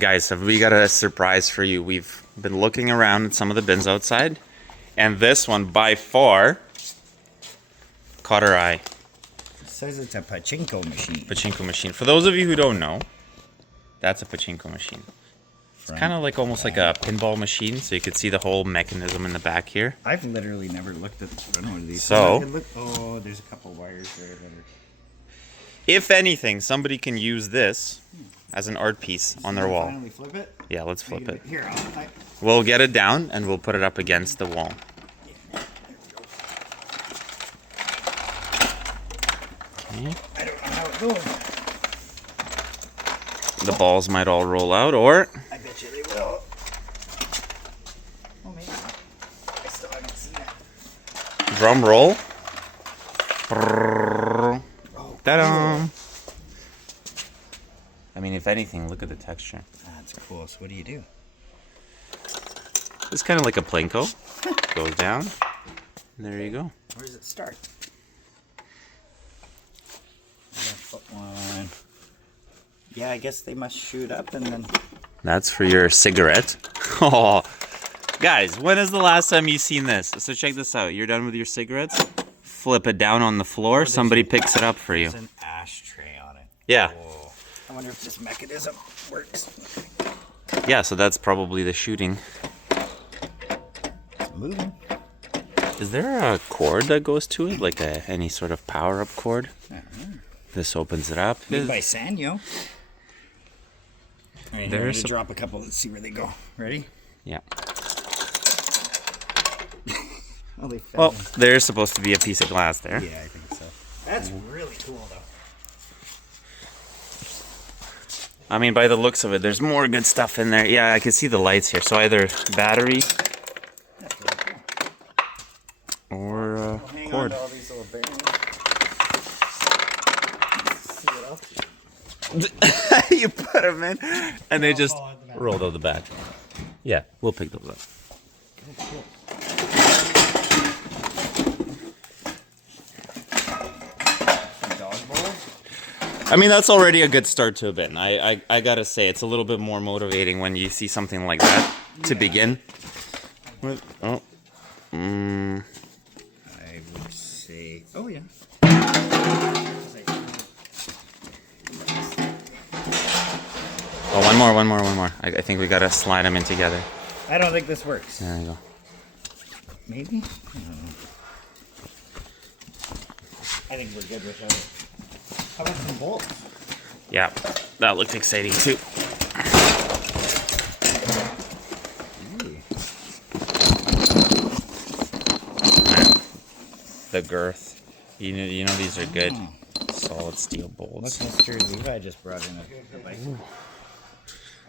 Guys, have we got a surprise for you? We've been looking around at some of the bins outside, and this one by far caught our eye. It says it's a pachinko machine. Pachinko machine. For those of you who don't know, that's a pachinko machine. It's kind of like almost like a pinball machine, so you could see the whole mechanism in the back here. I've literally never looked at the front of these. So, oh, there's a couple wires there that are... if anything, somebody can use this as an art piece on their wall. Finally flip it? Yeah, let's flip it. Here, We'll get it down and we'll put it up against the wall. Okay. I don't know how it goes. The balls might all roll out, or I bet you they will. Oh, maybe not. I still haven't seen it. drum roll. Oh, Ta-da! cool. I mean, if anything, look at the texture. That's cool. So what do you do? It's kind of like a Plinko. Goes down. And there you go. Where does it start? Put one. Yeah, I guess they must shoot up and then... That's for your cigarette. Oh, guys, when is the last time you seen this? So check this out. You're done with your cigarettes. Flip it down on the floor. Somebody picks it up for you. There's an ashtray on it. Yeah. Whoa. I wonder if this mechanism works. Yeah, so that's probably the shooting. It's moving. Is there a cord that goes to it? Like any sort of power-up cord? This opens it up. Made by Sanyo. All right, There's here, drop a couple. Let's see where they go. Ready? Yeah. Oh, they fell. Well, there's supposed to be a piece of glass there. Yeah, I think so. That's really cool, though. I mean, by the looks of it, there's more good stuff in there. Yeah, I can see the lights here. So either battery That's really cool. or Hang on cord. to all these little bearings. See what else? You put them in, and they just rolled out the back. Yeah, we'll pick those up. Cool. Some dog bowls. I mean, that's already a good start to a bin. I gotta say, it's a little bit more motivating when you see something like that to begin. What? Oh. I would say. Oh yeah. Oh, one more. I think we gotta slide them in together. I don't think this works. There you go. Maybe. I think we're good with that. How about some bolts? Yeah, that looked exciting too. The girth. You know these are good. Solid steel Look, bolts. Mr. Levi just brought in a bike.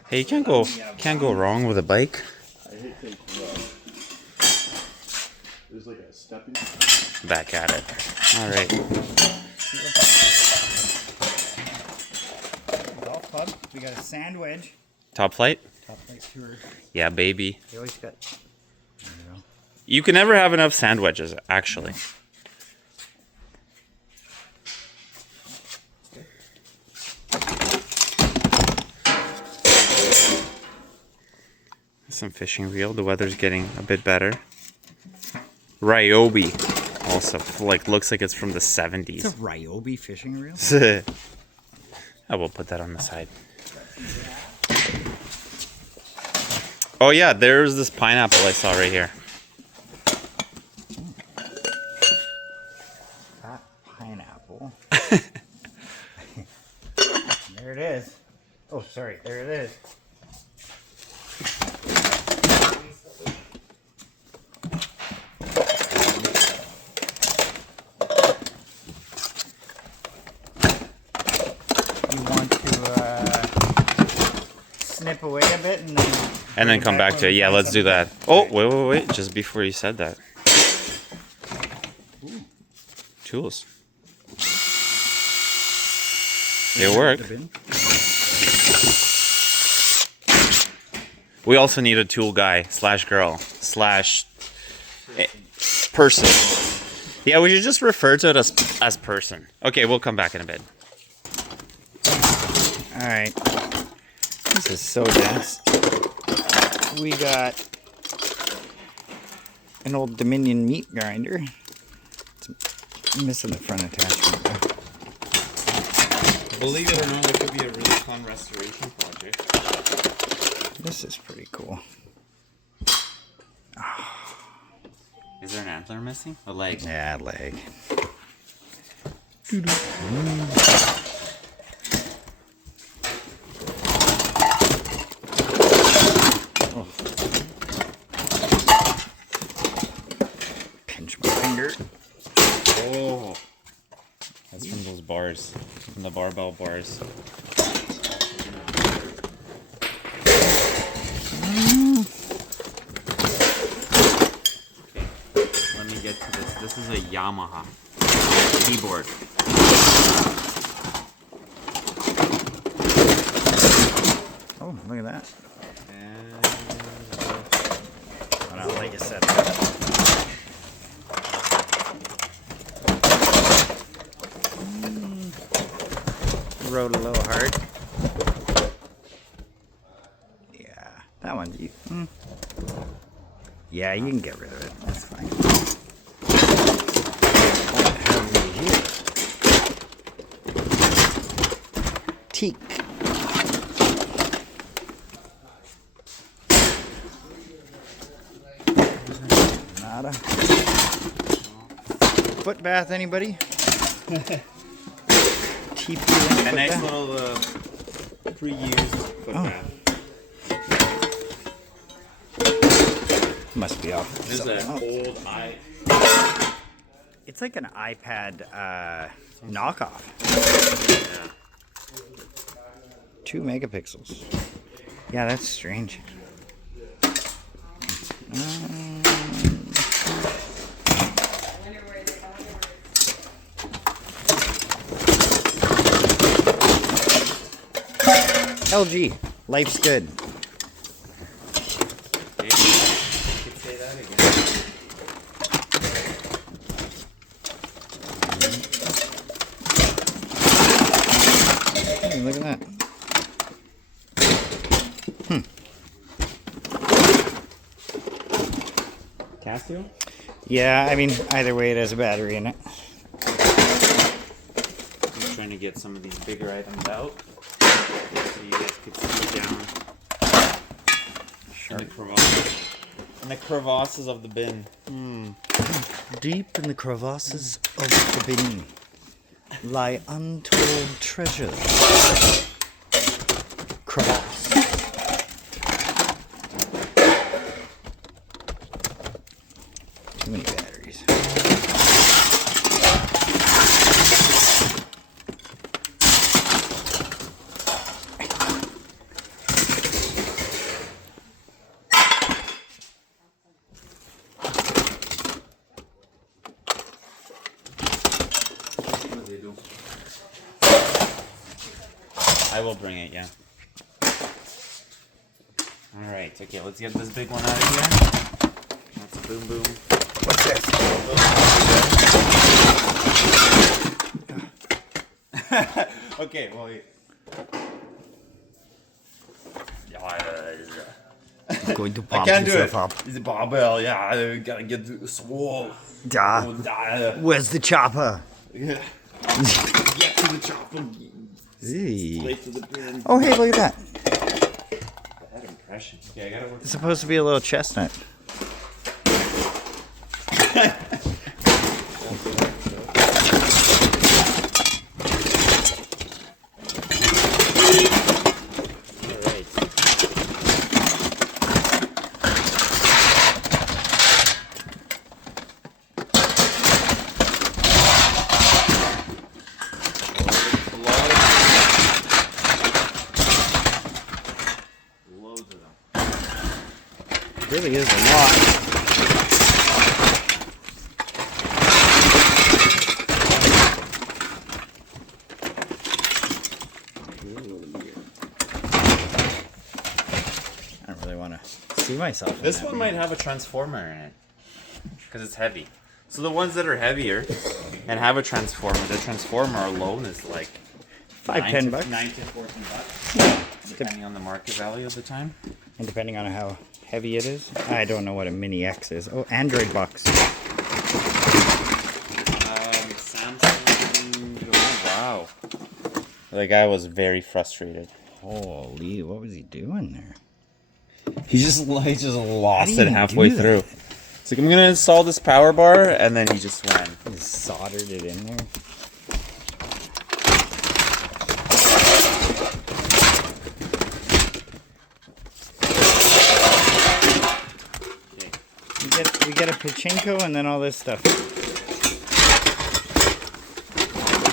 Hey, you can't go wrong with a bike. There's like a stepping. Back at it. All right. Golf club. We got a sand wedge. Top flight. Top plate tour. Yeah, baby. You always got. There you go. You can never have enough sand wedges, actually. Some fishing reel. The weather's getting a bit better. Ryobi. Also, like, looks like it's from the 70s. It's a Ryobi fishing reel. I will put that on the side. Oh yeah, there's this pineapple I saw right here. Fat pineapple. There it is. Oh, sorry. There it is. You want to snip away a bit and then Come back to it. Yeah, let's do that. Oh, wait. Just before you said that. Tools. They work. We also need a tool guy / girl / person. Yeah, we should just refer to it as person. Okay, we'll come back in a bit. All right. This is so dense. We got an old Dominion meat grinder. It's missing the front attachment though. Believe it or not, it could be a really fun restoration project. This is pretty cool. Is there an antler missing? A leg? Yeah, leg. Oh. Pinch my finger. Oh. That's from those bars. From the barbell bars. Let me get to this. This is a Yamaha keyboard. Oh, look at that. And I'll let you set Rode a little hard. Yeah, that one. Yeah, you can get rid of it. That's fine. What have we here? Teak. Nada. Foot bath, anybody? TP. a nice little pre-used foot bath. Must be off. This is an old It's like an iPad knockoff. Yeah. 2 megapixels. Yeah, that's strange. LG, life's good. Okay. You could say that again. Hey, look at that. Casio? Yeah, I mean, either way, it has a battery in it. Just trying to get some of these bigger items out so you guys could see down in the crevasses. In the crevasses of the bin. Deep in the crevasses of the bin lie untold treasures. Crevasse. Too many batteries. What do they do? I will bring it, yeah. Alright, okay, let's get this big one out of here. That's a boom boom. What's this? Okay, well, I'm going to I pump can't do yourself it. up. It's a barbell, yeah. I gotta get the swole. Da. Where's the chopper? Get to the chopper. Eee. Straight to the bin. Oh, hey, look at that. Bad impression. Okay, I gotta work. It's supposed to be a little chestnut. Alright. Loads of them. It really is a lot. I don't really want to see myself in This that one one. might have a transformer in it because it's heavy. So the ones that are heavier and have a transformer, the transformer alone is like 5-10 bucks. 9 to 14 bucks. depending on the market value of the time. And depending on how heavy it is. I don't know what a Mini X is. Oh, Android box. Samsung. Oh, wow. The guy was very frustrated. Holy, what was he doing there? He just lost do it you halfway do through. that? It's like, I'm gonna install this power bar, and then he just went. He just soldered it in there. We get a pachinko and then all this stuff.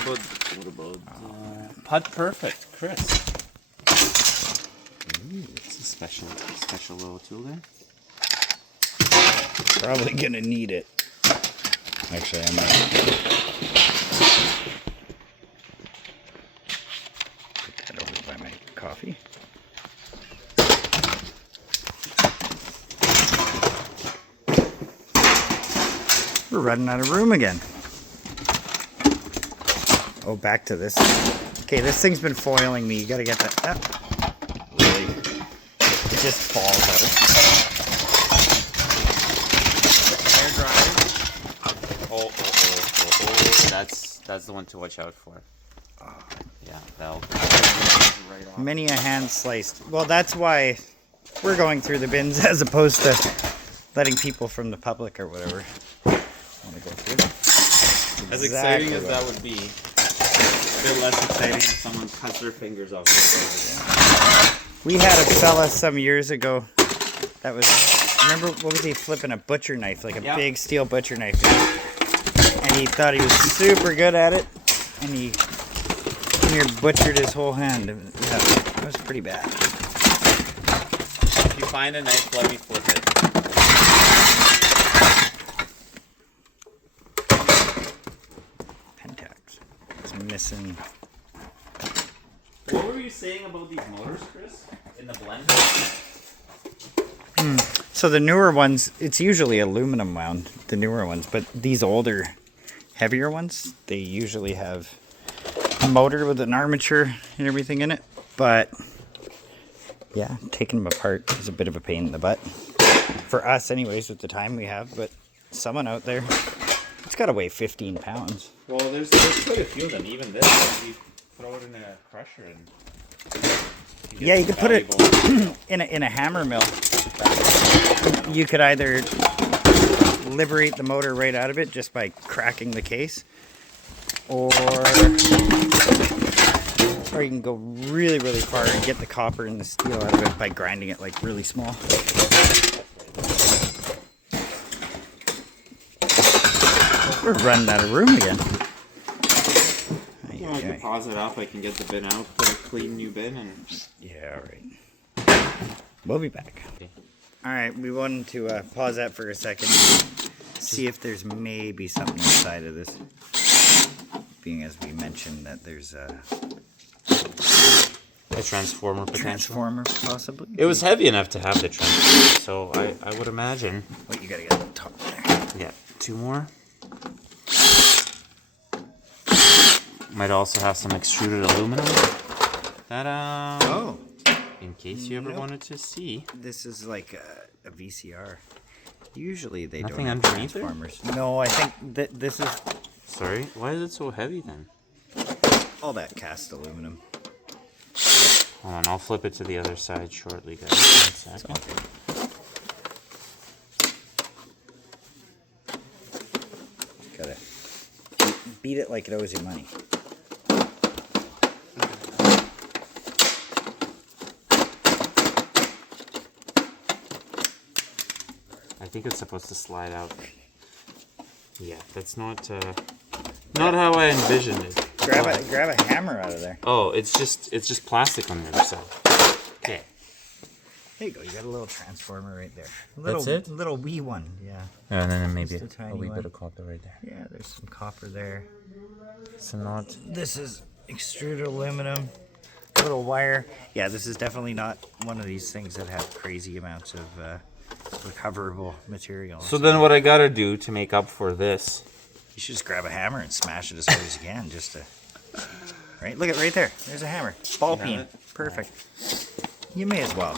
What about Putt Perfect, Chris? Ooh, it's a special little tool there. Probably gonna need it. Actually, I might. Put that over by my coffee. We're running out of room again. Oh, back to this. Okay, this thing's been foiling me. You gotta get that. Ah, really? It just falls out. Hair dryer. Oh. That's the one to watch out for. Yeah, that'll right off. Many a hand sliced. Well, that's why we're going through the bins as opposed to letting people from the public or whatever want to go through them. As exciting as that would be, a bit less exciting if someone cuts their fingers off. We had a fella some years ago that was, remember, what was he flipping? A butcher knife, like a big steel butcher knife. And he thought he was super good at it, and he near butchered his whole hand. Yeah, that was pretty bad. If you find a knife, let me flip it. Pentax. It's missing. What were you saying about these motors, Chris? In the blender? So the newer ones, it's usually aluminum wound, the newer ones, but these older, heavier ones, they usually have a motor with an armature and everything in it. But yeah, taking them apart is a bit of a pain in the butt. For us anyways, with the time we have, but someone out there, it's got to weigh 15 pounds. Well, there's quite a few of them. Even this, if you throw it in a crusher and... Yeah, you could put it in a hammer mill. You could either liberate the motor right out of it just by cracking the case, or you can go really, really far and get the copper and the steel out of it by grinding it like really small. We're running out of room again. I can pause it up, I can get the bin out, put a clean new bin, and... Yeah, all right. We'll be back. Okay. All right, we wanted to pause that for a second. See if there's maybe something inside of this. Being as we mentioned that there's a transformer potential. transformer, possibly. It was heavy enough to have the transformer, so I would imagine. Wait, you gotta get on top there. Yeah, two more. Might also have some extruded aluminum. Ta-da! Oh, In case you ever wanted to see. this is like a VCR. Usually they Nothing don't have underneath there? transformers. No, I think that this is Sorry, why is it so heavy then? all that cast aluminum. Hold on, I'll flip it to the other side shortly, guys. 1 second. Gotta beat it like it owes you money. I think it's supposed to slide out. Yeah, that's not how I envisioned it. Grab a hammer out of there. Oh, it's just plastic on the other side. Okay. There you go. You got a little transformer right there. Little, That's it? Little wee one. Yeah. And then maybe Just a tiny wee one. bit of copper right there. Yeah. There's some copper there. So not. This is extruded aluminum. Little wire. Yeah. This is definitely not one of these things that have crazy amounts of recoverable material. So then, what I gotta do to make up for this? You should just grab a hammer and smash it as hard as you can, just to. Right. Look at right there. There's a hammer. Ball peen. Perfect. You may as well.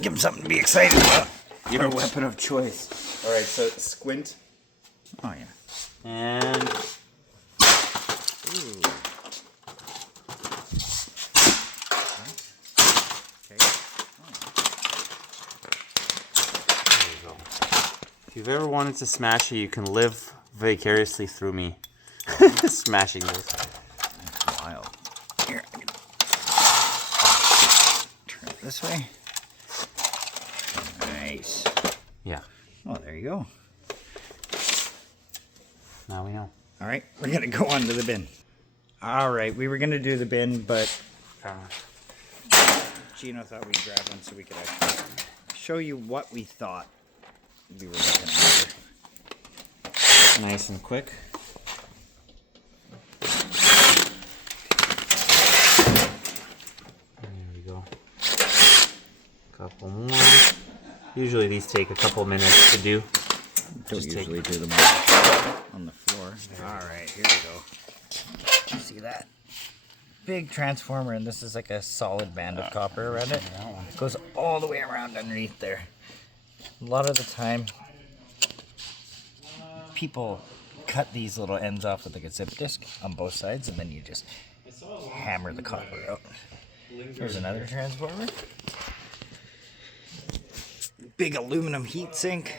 Give him something to be excited about. Your weapon of choice. All right, so squint. Oh, yeah. And Ooh. Okay. there you go. If you've ever wanted to smash it, you can live vicariously through me. Smashing this. Wild. Here, I'm gonna turn it this way. Nice. Yeah. Oh, there you go. Now we know. All right, we're gonna go on to the bin. All right, we were gonna do the bin, but Gino thought we'd grab one so we could actually show you what we thought we were looking at. Nice and quick. There we go. Couple more. Usually these take a couple minutes to do. Don't Just usually do them on the floor. All right, here we go. See that? Big transformer, and this is like a solid band of copper around it. It goes all the way around underneath there. A lot of the time, people cut these little ends off with like a zip disc on both sides, and then you just hammer the copper out. Here's another transformer. Big aluminum heat sink.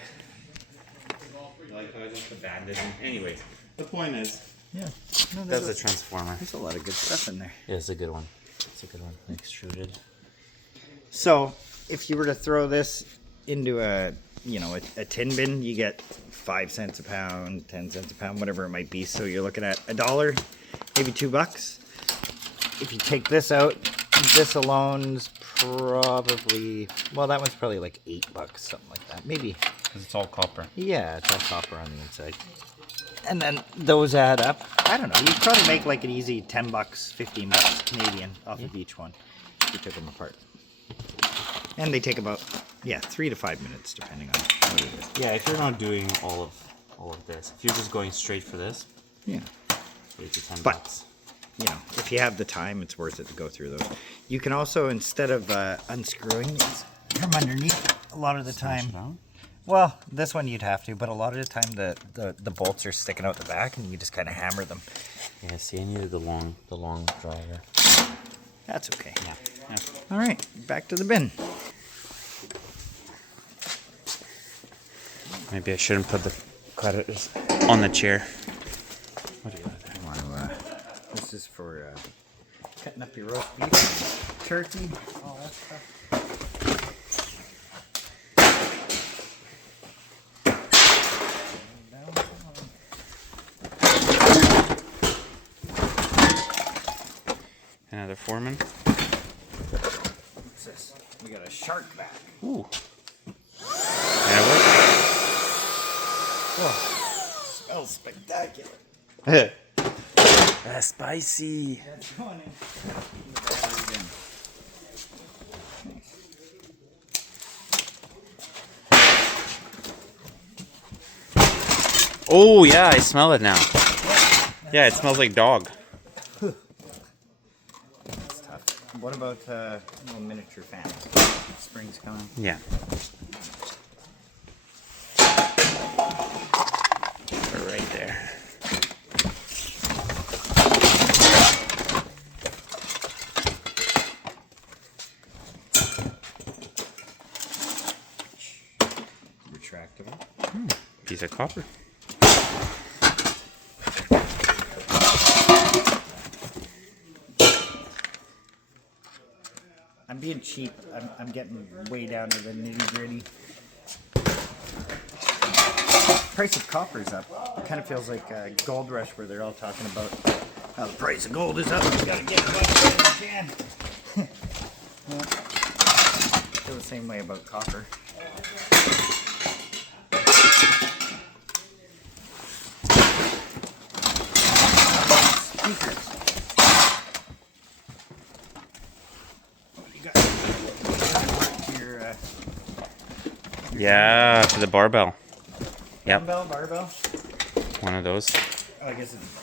Like how I just abandoned. Anyways, the point is, Yeah, that's a transformer. there's a lot of good stuff in there. Yeah, it's a good one. It's a good one. Extruded. So, if you were to throw this into a tin bin, you get 5 cents a pound, 10 cents a pound, whatever it might be. So you're looking at $1, maybe $2. If you take this out, this alone's probably, well, that one's probably like $8, something like that. Maybe. Because it's all copper. Yeah, it's all copper on the inside. And then those add up. I don't know. You'd probably make like an easy $10, $15 Canadian off of each one if you took them apart. And they take about 3 to 5 minutes depending on what it is. Yeah, if you're not doing all of this, if you're just going straight for this, Yeah. 8 to 10 But- bucks. You know, if you have the time, it's worth it to go through those. You can also, instead of unscrewing these from underneath, a lot of the time. Well, this one you'd have to, but a lot of the time the bolts are sticking out the back, and you just kind of hammer them. Yeah, see, I needed the long driver. That's okay. Yeah. All right, back to the bin. Maybe I shouldn't put the cutters on the chair. What do you got there? This is for cutting up your roast beef, turkey, all that stuff. Another Foreman. What's this? We got a shark back. Ooh. Yeah, Oh, smells spectacular. what? That's spicy. That's going in the battery bin. Oh yeah, I smell it now. Yeah, it smells like dog. That's tough. What about little miniature fan? Springs coming. Yeah. They're right there. Retractable. Piece of copper. I'm being cheap. I'm getting way down to the nitty gritty. Price of copper's up. It kind of feels like a gold rush where they're all talking about how the price of gold is up. You gotta get as much as you can. Yeah. Feel the same way about copper. Speakers. You got your Yeah, for the barbell. Yep, dumbbell, barbell. one of those. Oh, I guess it's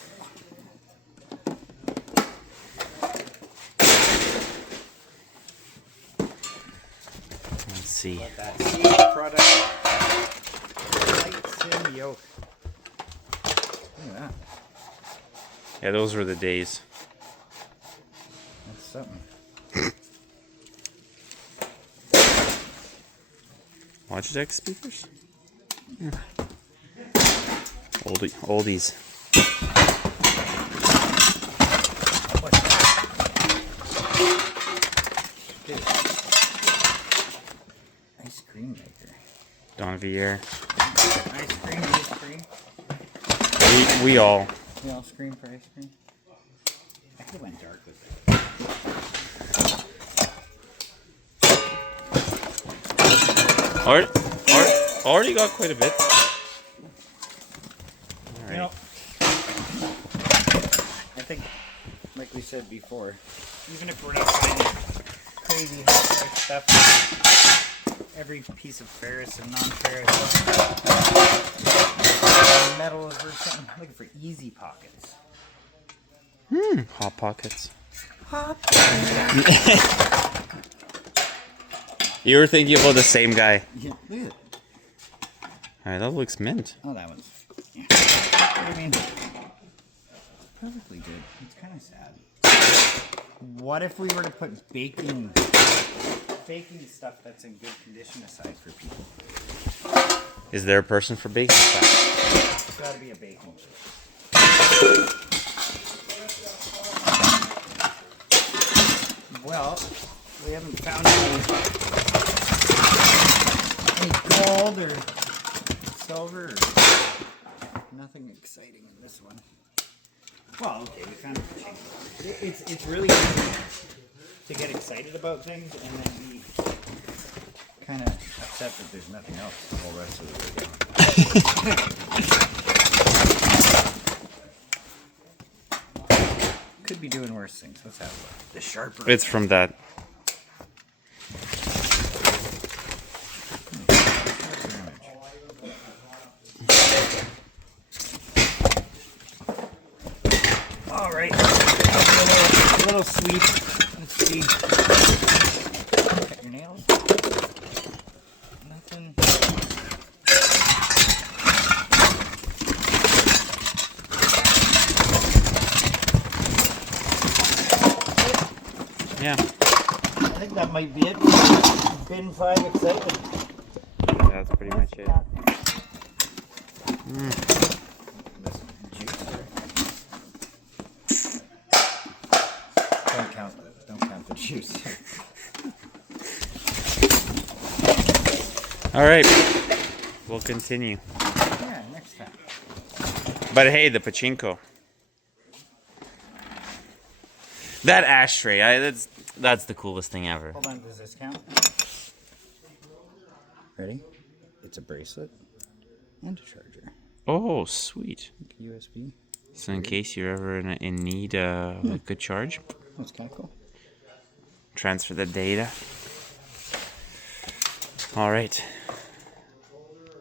see. That seed product. Light sim yoke. Look at that. Yeah, those were the days. That's something. Logitech speakers? Yeah. Oldies. What's that? Dude. Ice cream maker. Don Vier. Ice cream, ice cream. We all. We all scream for ice cream. I could have went dark with it. Already got quite a bit. All right. You know, I think, like we said before, even if we're not finding crazy high-tech stuff, every piece of ferrous and non-ferrous metal is worth something. I'm looking for easy pockets. Hot Pockets. You were thinking about the same guy. Yeah, look at it. Alright, that looks mint. Oh, that one's. Yeah. I mean, perfectly good. It's kind of sad. What if we were to put baking stuff that's in good condition aside for people? Is there a person for baking stuff? It's got to be a baking. Well, we haven't found any gold or silver or nothing exciting in this one. Well, okay, we found a pachinko. It's really easy to get excited about things and then be kind of upset that there's nothing else the whole rest of the way down. Could be doing worse things. Let's have a look. The sharper. It's from that. All right. A little sweet. Let's see. Cut your nails. Nothing. Yeah. I think that might be it. Bin 5 excited. That's pretty much it. Don't count the juice. Alright. We'll continue. Yeah, next time. But hey, the pachinko. That ashtray, that's the coolest thing ever. Hold on, does this count? Ready? It's a bracelet and a charger. Oh, sweet. USB. So in case you're ever in need of a good charge, That's kind of cool. transfer the data. All right.